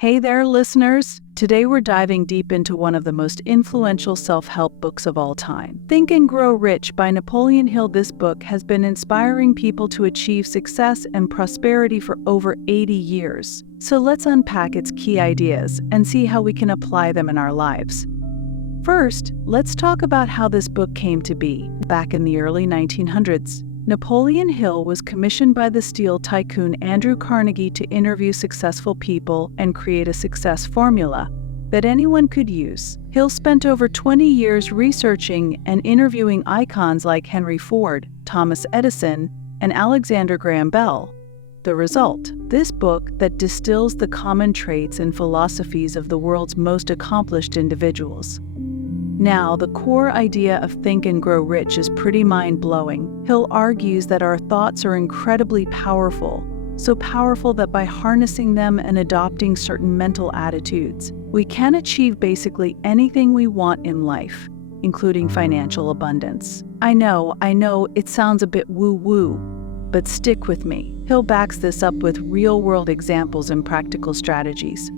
Hey there, listeners! Today we're diving deep into one of the most influential self-help books of all time. Think and Grow Rich by Napoleon Hill. This book has been inspiring people to achieve success and prosperity for over 80 years. So let's unpack its key ideas and see how we can apply them in our lives. First, let's talk about how this book came to be. Back in the early 1900s, Napoleon Hill was commissioned by the steel tycoon Andrew Carnegie to interview successful people and create a success formula that anyone could use. Hill spent over 20 years researching and interviewing icons like Henry Ford, Thomas Edison, and Alexander Graham Bell. The result: this book that distills the common traits and philosophies of the world's most accomplished individuals. Now, the core idea of Think and Grow Rich is pretty mind-blowing. Hill argues that our thoughts are incredibly powerful, so powerful that by harnessing them and adopting certain mental attitudes, we can achieve basically anything we want in life, including financial abundance. I know, it sounds a bit woo-woo, but stick with me. Hill backs this up with real-world examples and practical strategies.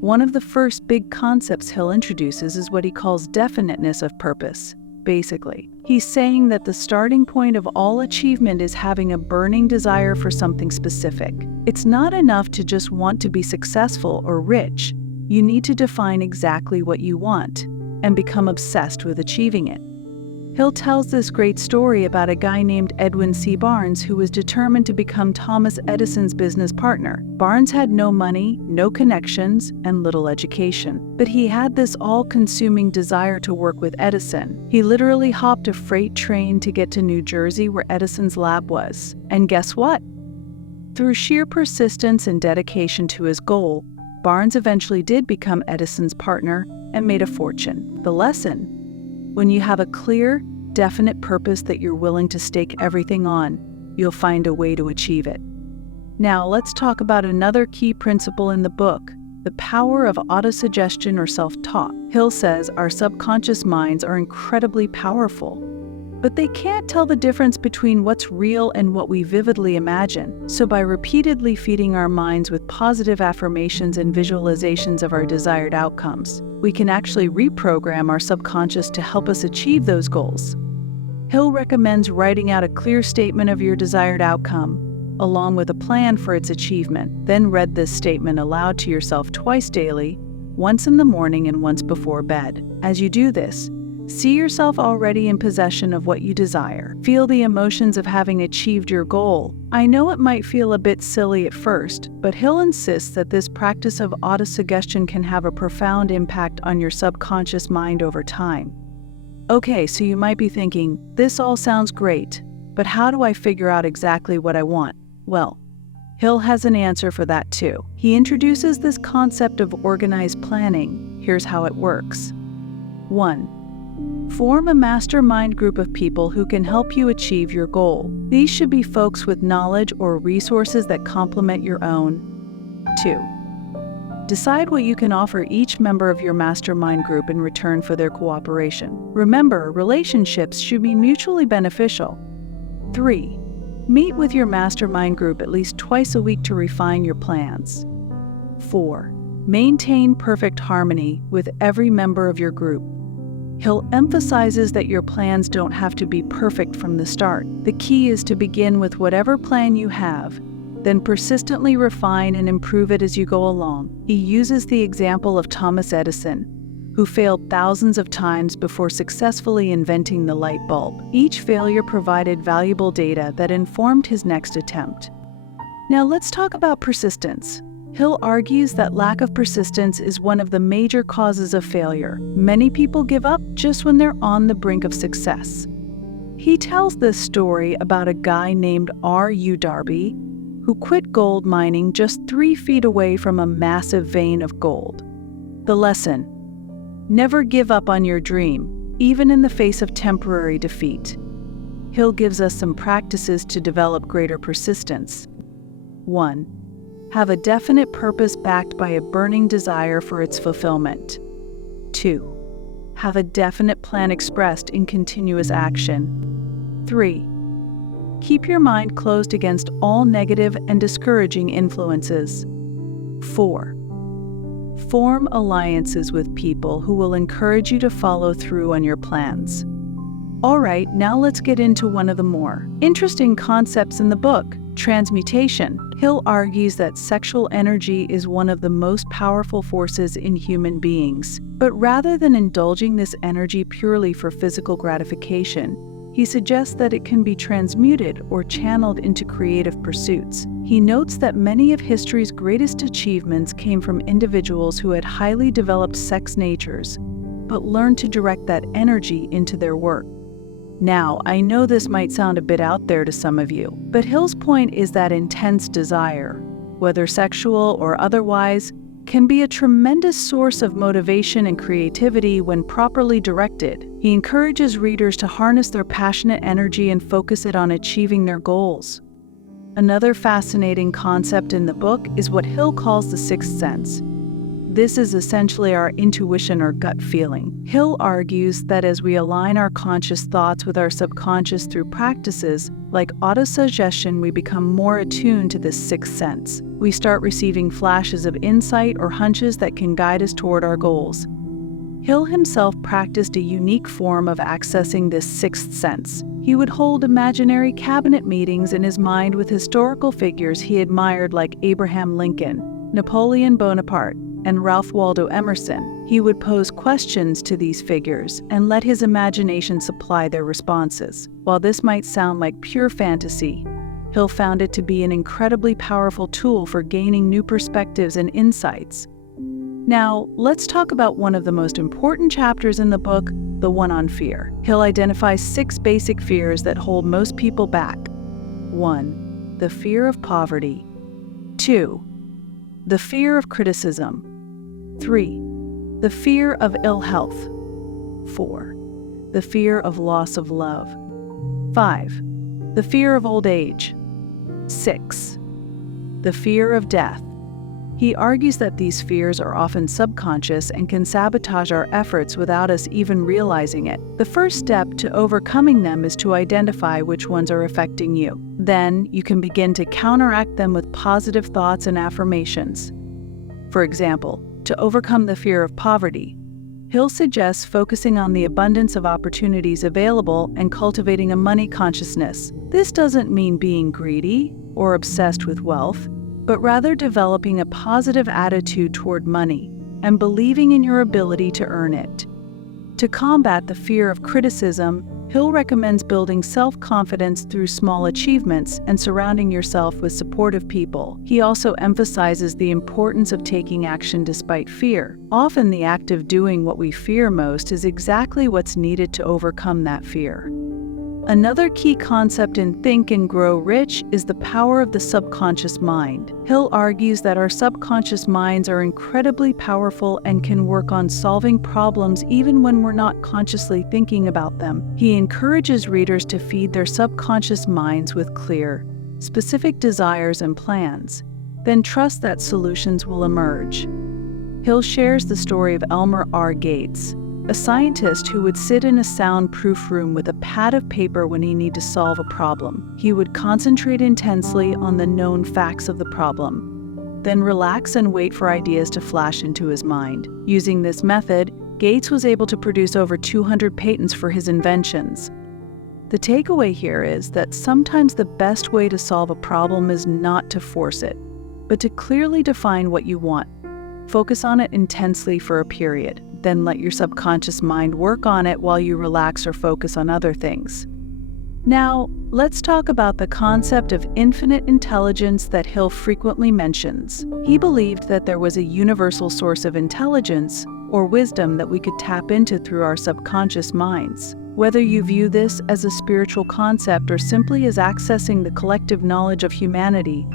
One of the first big concepts Hill introduces is what he calls definiteness of purpose. Basically, he's saying that the starting point of all achievement is having a burning desire for something specific. It's not enough to just want to be successful or rich. You need to define exactly what you want and become obsessed with achieving it. Hill tells this great story about a guy named Edwin C. Barnes who was determined to become Thomas Edison's business partner. Barnes had no money, no connections, and little education. But he had this all-consuming desire to work with Edison. He literally hopped a freight train to get to New Jersey where Edison's lab was. And guess what? Through sheer persistence and dedication to his goal, Barnes eventually did become Edison's partner and made a fortune. The lesson: when you have a clear, definite purpose that you're willing to stake everything on, you'll find a way to achieve it. Now, let's talk about another key principle in the book: the power of autosuggestion or self-talk. Hill says our subconscious minds are incredibly powerful, but they can't tell the difference between what's real and what we vividly imagine. So by repeatedly feeding our minds with positive affirmations and visualizations of our desired outcomes, we can actually reprogram our subconscious to help us achieve those goals. Hill recommends writing out a clear statement of your desired outcome, along with a plan for its achievement. Then read this statement aloud to yourself twice daily, once in the morning and once before bed. As you do this, see yourself already in possession of what you desire. Feel the emotions of having achieved your goal. I know it might feel a bit silly at first, but Hill insists that this practice of autosuggestion can have a profound impact on your subconscious mind over time. Okay, so you might be thinking, this all sounds great, but how do I figure out exactly what I want? Well, Hill has an answer for that too. He introduces this concept of organized planning. Here's how it works. 1. Form a mastermind group of people who can help you achieve your goal. These should be folks with knowledge or resources that complement your own. 2. Decide what you can offer each member of your mastermind group in return for their cooperation. Remember, relationships should be mutually beneficial. 3. Meet with your mastermind group at least twice a week to refine your plans. 4. Maintain perfect harmony with every member of your group. Hill emphasizes that your plans don't have to be perfect from the start. The key is to begin with whatever plan you have, then persistently refine and improve it as you go along. He uses the example of Thomas Edison, who failed thousands of times before successfully inventing the light bulb. Each failure provided valuable data that informed his next attempt. Now let's talk about persistence. Hill argues that lack of persistence is one of the major causes of failure. Many people give up just when they're on the brink of success. He tells this story about a guy named R.U. Darby who quit gold mining just 3 feet away from a massive vein of gold. The lesson: never give up on your dream, even in the face of temporary defeat. Hill gives us some practices to develop greater persistence. 1. Have a definite purpose backed by a burning desire for its fulfillment. 2. Have a definite plan expressed in continuous action. 3. Keep your mind closed against all negative and discouraging influences. 4. Form alliances with people who will encourage you to follow through on your plans. All right, now let's get into one of the more interesting concepts in the book, transmutation. Hill argues that sexual energy is one of the most powerful forces in human beings. But rather than indulging this energy purely for physical gratification, he suggests that it can be transmuted or channeled into creative pursuits. He notes that many of history's greatest achievements came from individuals who had highly developed sex natures, but learned to direct that energy into their work. Now, I know this might sound a bit out there to some of you, but Hill's point is that intense desire, whether sexual or otherwise, can be a tremendous source of motivation and creativity when properly directed. He encourages readers to harness their passionate energy and focus it on achieving their goals. Another fascinating concept in the book is what Hill calls the sixth sense. This is essentially our intuition or gut feeling. Hill argues that as we align our conscious thoughts with our subconscious through practices like autosuggestion, we become more attuned to this sixth sense. We start receiving flashes of insight or hunches that can guide us toward our goals. Hill himself practiced a unique form of accessing this sixth sense. He would hold imaginary cabinet meetings in his mind with historical figures he admired like Abraham Lincoln, Napoleon Bonaparte, and Ralph Waldo Emerson. He would pose questions to these figures and let his imagination supply their responses. While this might sound like pure fantasy, Hill found it to be an incredibly powerful tool for gaining new perspectives and insights. Now, let's talk about one of the most important chapters in the book, the one on fear. Hill identifies 6 basic fears that hold most people back. 1. The fear of poverty. 2. The fear of criticism. 3. The fear of ill health. 4. The fear of loss of love. 5. The fear of old age. 6. The fear of death. He argues that these fears are often subconscious and can sabotage our efforts without us even realizing it. The first step to overcoming them is to identify which ones are affecting you. Then, you can begin to counteract them with positive thoughts and affirmations. For example, to overcome the fear of poverty, Hill suggests focusing on the abundance of opportunities available and cultivating a money consciousness. This doesn't mean being greedy or obsessed with wealth, but rather developing a positive attitude toward money and believing in your ability to earn it. To combat the fear of criticism, Hill recommends building self-confidence through small achievements and surrounding yourself with supportive people. He also emphasizes the importance of taking action despite fear. Often the act of doing what we fear most is exactly what's needed to overcome that fear. Another key concept in Think and Grow Rich is the power of the subconscious mind. Hill argues that our subconscious minds are incredibly powerful and can work on solving problems even when we're not consciously thinking about them. He encourages readers to feed their subconscious minds with clear, specific desires and plans, then trust that solutions will emerge. Hill shares the story of Elmer R. Gates, a scientist who would sit in a soundproof room with a pad of paper when he needed to solve a problem. He would concentrate intensely on the known facts of the problem, then relax and wait for ideas to flash into his mind. Using this method, Gates was able to produce over 200 patents for his inventions. The takeaway here is that sometimes the best way to solve a problem is not to force it, but to clearly define what you want. Focus on it intensely for a period. Then let your subconscious mind work on it while you relax or focus on other things. Now, let's talk about the concept of infinite intelligence that Hill frequently mentions. He believed that there was a universal source of intelligence or wisdom that we could tap into through our subconscious minds. Whether you view this as a spiritual concept or simply as accessing the collective knowledge of humanity,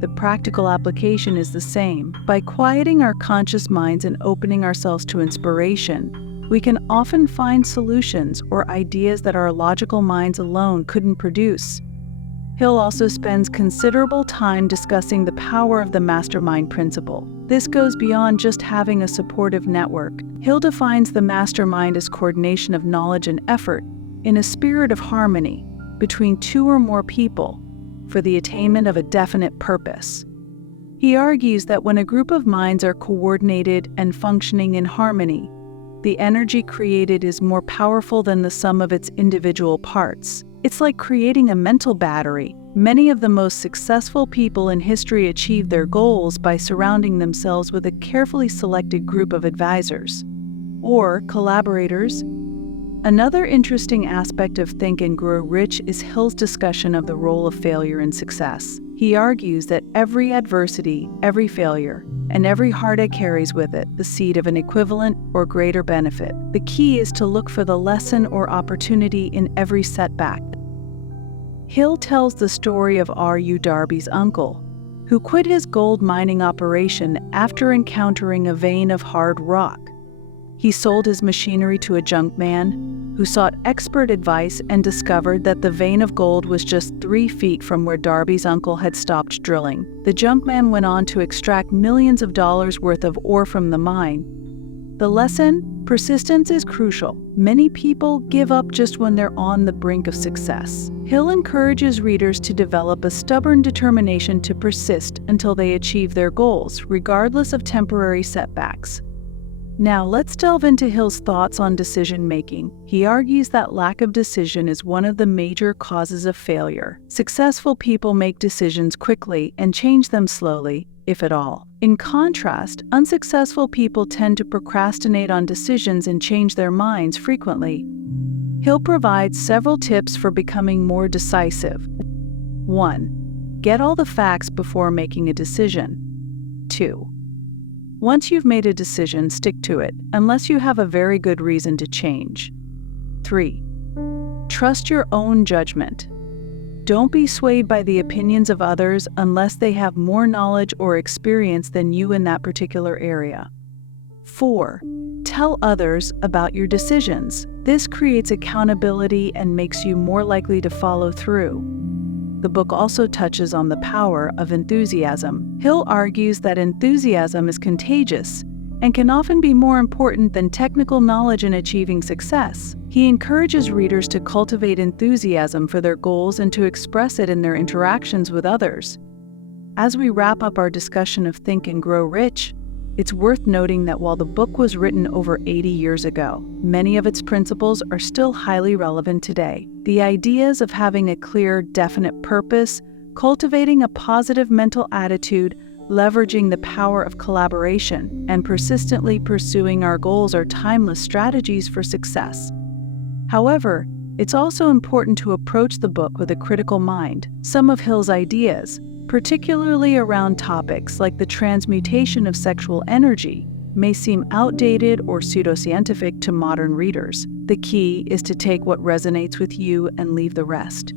the practical application is the same. By quieting our conscious minds and opening ourselves to inspiration, we can often find solutions or ideas that our logical minds alone couldn't produce. Hill also spends considerable time discussing the power of the mastermind principle. This goes beyond just having a supportive network. Hill defines the mastermind as coordination of knowledge and effort in a spirit of harmony between 2 or more people for the attainment of a definite purpose. He argues that when a group of minds are coordinated and functioning in harmony, the energy created is more powerful than the sum of its individual parts. It's like creating a mental battery. Many of the most successful people in history achieved their goals by surrounding themselves with a carefully selected group of advisors or collaborators. Another interesting aspect of Think and Grow Rich is Hill's discussion of the role of failure in success. He argues that every adversity, every failure, and every heartache carries with it the seed of an equivalent or greater benefit. The key is to look for the lesson or opportunity in every setback. Hill tells the story of R.U. Darby's uncle, who quit his gold mining operation after encountering a vein of hard rock. He sold his machinery to a junk man who sought expert advice and discovered that the vein of gold was just 3 feet from where Darby's uncle had stopped drilling. The junk man went on to extract millions of dollars worth of ore from the mine. The lesson? Persistence is crucial. Many people give up just when they're on the brink of success. Hill encourages readers to develop a stubborn determination to persist until they achieve their goals, regardless of temporary setbacks. Now let's delve into Hill's thoughts on decision-making. He argues that lack of decision is one of the major causes of failure. Successful people make decisions quickly and change them slowly, if at all. In contrast, unsuccessful people tend to procrastinate on decisions and change their minds frequently. Hill provides several tips for becoming more decisive. 1. Get all the facts before making a decision. 2. Once you've made a decision, stick to it, unless you have a very good reason to change. 3. Trust your own judgment. Don't be swayed by the opinions of others unless they have more knowledge or experience than you in that particular area. 4. Tell others about your decisions. This creates accountability and makes you more likely to follow through. The book also touches on the power of enthusiasm. Hill argues that enthusiasm is contagious and can often be more important than technical knowledge in achieving success. He encourages readers to cultivate enthusiasm for their goals and to express it in their interactions with others. As we wrap up our discussion of Think and Grow Rich, it's worth noting that while the book was written over 80 years ago, many of its principles are still highly relevant today. The ideas of having a clear, definite purpose, cultivating a positive mental attitude, leveraging the power of collaboration, and persistently pursuing our goals are timeless strategies for success. However, it's also important to approach the book with a critical mind. Some of Hill's ideas, particularly around topics like the transmutation of sexual energy, may seem outdated or pseudoscientific to modern readers. The key is to take what resonates with you and leave the rest.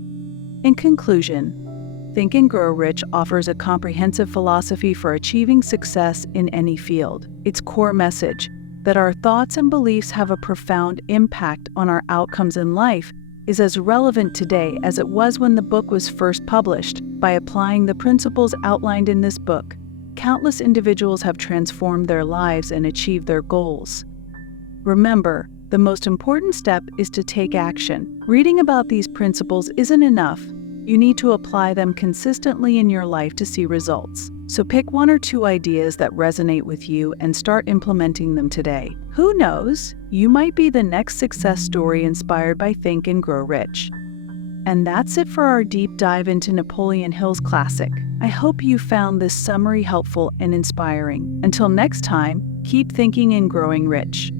In conclusion, Think and Grow Rich offers a comprehensive philosophy for achieving success in any field. Its core message, that our thoughts and beliefs have a profound impact on our outcomes in life, is as relevant today as it was when the book was first published. By applying the principles outlined in this book, countless individuals have transformed their lives and achieved their goals. Remember, the most important step is to take action. Reading about these principles isn't enough. You need to apply them consistently in your life to see results. So pick 1 or 2 ideas that resonate with you and start implementing them today. Who knows? You might be the next success story inspired by Think and Grow Rich. And that's it for our deep dive into Napoleon Hill's classic. I hope you found this summary helpful and inspiring. Until next time, keep thinking and growing rich.